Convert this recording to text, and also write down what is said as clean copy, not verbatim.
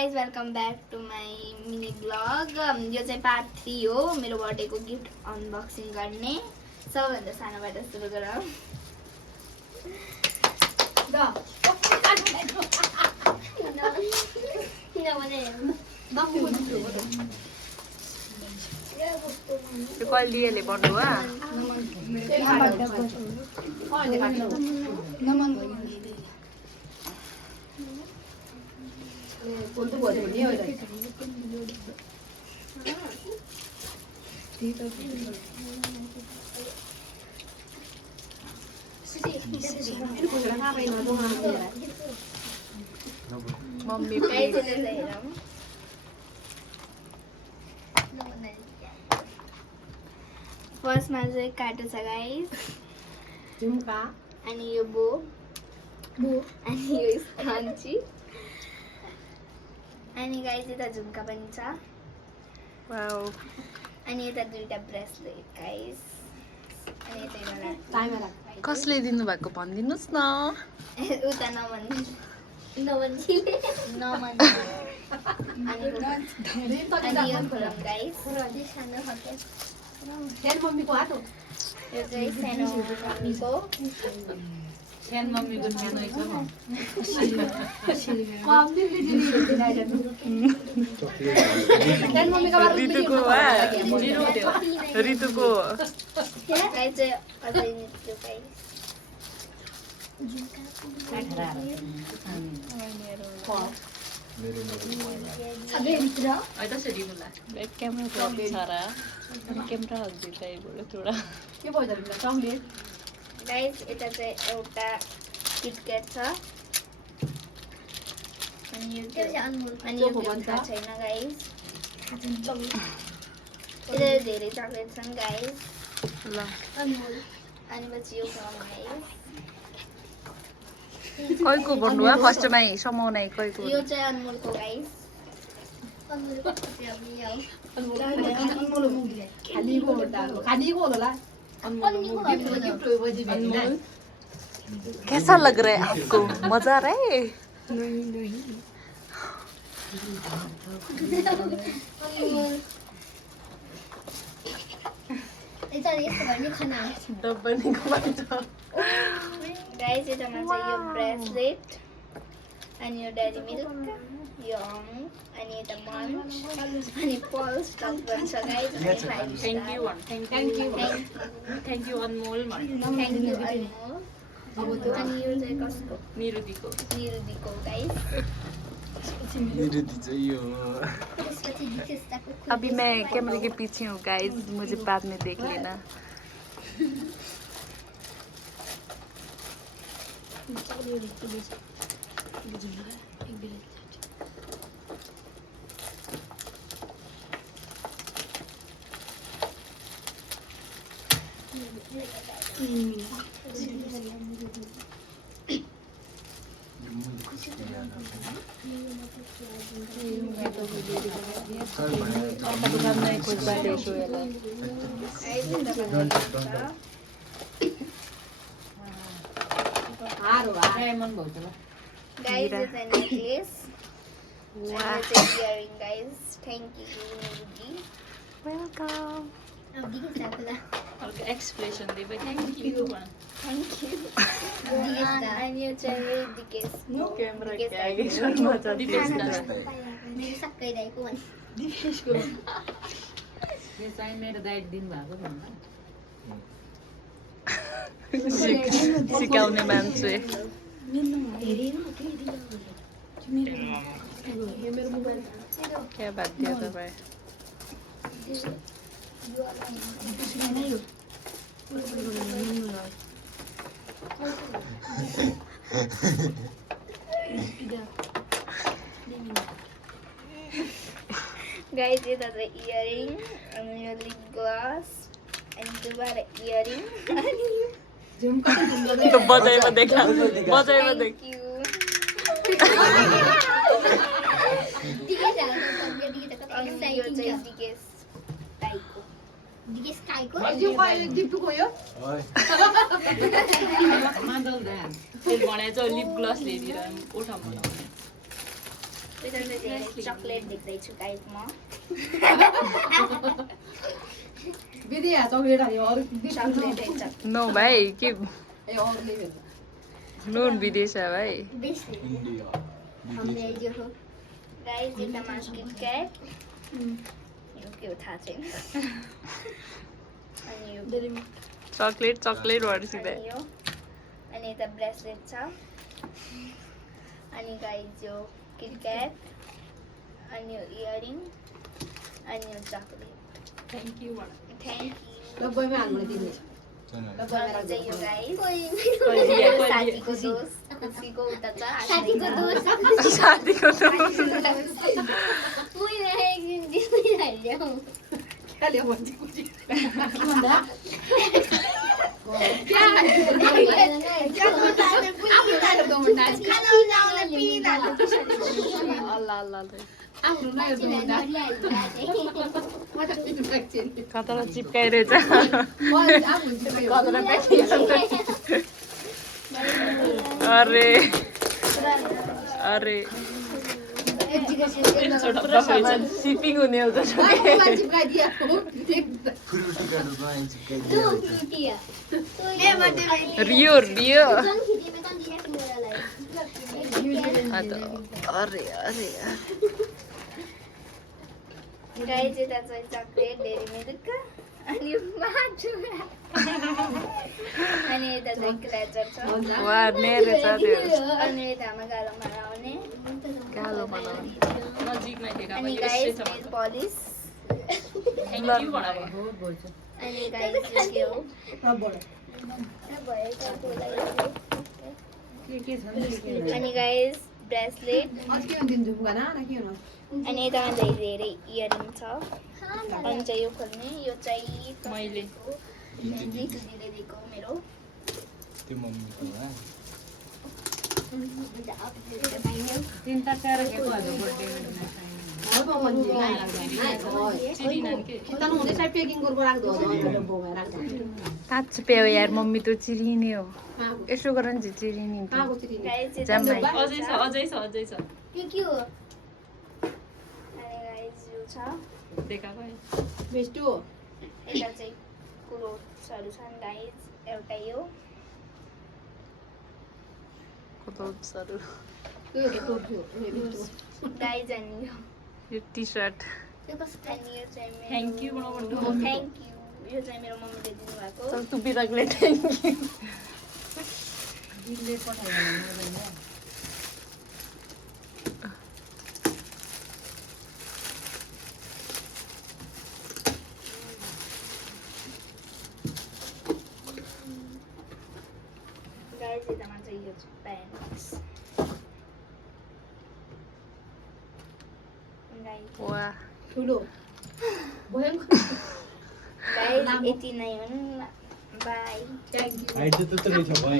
Guys welcome back to my mini vlog. यो चाहिँ part 3 हो मेरो बर्थडेको गिफ्ट अनबक्सिङ गर्ने। सबैभन्दा सानोबाट सुरु गरौँ। कहिले भन्नु मम्मी फर्स्टमा चाहिँ काटो छ गाइस, झुम्का अनि यो बो अनि यो स्पन्जी, अनि गाइस यता झुम्का पनि छ, वाउ अनि यता दुईटा ब्रेसलेट गाइस, अनि यता एउटा टाइमर कसले दिनु भएको भनिदिनुस् न। उता नभन्नु अनि यो खोलौँ गाइस। तेल मम्मीको हात हो यो चाहिँ सानो मम्मीको सानो मम्मीको सानो छ कम दिनले तेल मम्मीको बारे रितुको रितुको गाइस चाहिँ अझै निस्क्यो गाइस। क्यामेरा हल्दिँदै थोडा के भयो त चक्लेट गाइस यता चाहिँ एउटा किटक्याट छ, अनि यो भित्र छैन गाइस। यता धेरै चक्लेट छन् गाइस, ल अनि पछि यो खाउँ गाइस। कहीको भन्नु भयो फर्स्टमै समाउनै कहीको यो चाहिँ अनमोलको गाइस। खालीको होला कैसा लग रहा है आपको? मजा आ रहा है? डब्बा गाइस यतामा चाहिँ यो ब्रेसलेट, अनि यो डेरी मिल्क, यो अनि यता मन्च, अनि पल्स टप भन्छ guys. Thank you Anmol thank you Anmol. अनि यो चाहिँ कसको? निरुदिको निरुदिको गाइस। अभी मैं कैमरे के पीछे हूँ गाइस, मुझे बाद में देख लेना। डायमन्ड भयो त गाइस यो चाहिँ नेकलेस, अनि यो चाहिँ earring guys. Thank you Nirudi. Welcome. अर्को एक्सप्रेसन दिए थ्याङ्क यू थ्याङ्क यू। अनि यो चाहिँ दिकेश कैमरा दिकेश के आगे शर्मा जाती है। यो चाहिँ मेरो दाइट दिनुभएको भन्नु सिकाउने मान्छे। क्या बात दिया तपाईँ? गाइस यता चाहिँ इयरिङ, अनि यो लिप ग्लस, अनि दुबारा इयरिङ, अनि तो बजाइमा देखा बजाइमा देख। Thank you. अनि यो चाहिँ दिकेश दाइको। मादल दा तेल बनाए चाहिँ लिप ग्लस ल्याइदिएर उठाउँ बनाउने चक्लेट देख्दैछु गाइस म विद्या चक्लेट हाल्यो अरू चक्लेट नो भाइ के ए अरूले भेट्छ नुन विदेश है भाइ गाइस यता मास किटक्याट यो के हो थाहा छैन अनि यो चक्लेट चक्लेट भएर सिधै अनि यो अनि यता ब्रेसलेट छ अनि गाइस यो किटक्याट अनि यो इयरिङ अनि यो chocolate thank you thank you डब्बामै हाल्नु दिने अनि चाहिँ यो गाइस दिया, साथीको दोस्त खुसीको उता छ साथीको दोस्त खाली भन्छ कुची कतालाई चिप्काइरहेछ अरे अरे सिपिङ हुने हो त रियो रियो अरे अरे गाइस यता चाहिँ चक्लेट डेरी मिल्क अनि मासु अनि यता चाहिँ क्र्याचर छ वा नेरे छ त्यो अनि यतामा गालो बनाउने कालो बनाउने नजिकमा थियो अनि guys nail polish thank you भनेर बहुत बोल्छ अनि गाइस यो के हो रबर के छ नि के अनि गाइस ब्रेसलेट अझ के दिन्छु भुगाना न के हो अनि यतामा चाहिँ धेरै इयरिङ छ अनि चाहिँ यो खोल्ने यो चाहिँ मैले जितु दिदीले दिएको मेरो चिन्ता चार के भयो बर्थडे हुने साइड पेकिङ गरेर राख्दो डब्बामा राख्दो काँच प्यायो यार मम्मी त चिरिने हो यसो गर नि चिरिने कहाँको चिनी गाइस जम्मै। अझै छ अझै छ अझै छ यो के हो अनि गाइस यो छ देखा भयो बेस्टु यता चाहिँ कुरोहरू छन् गाइस एउटा यो कतौसहरू त्यो टोक्यो गाइस अनि यो टी सर्ट अनि यो चाहिँ मेरो थ्याङ्क यू भन्नु थ्याङ्क यू यो चाहिँ मेरो मम्मीले दिनुभएको टुपी राख्ने थ्याङ्क यू दिदीले पठाइदिनु गाइस यतामा चाहिँ यो प्यान्ट्स गाइस वा ठुलो भयङ्कर गाइस यति नै हुन् by thank you Hai, tu trebuie să mai.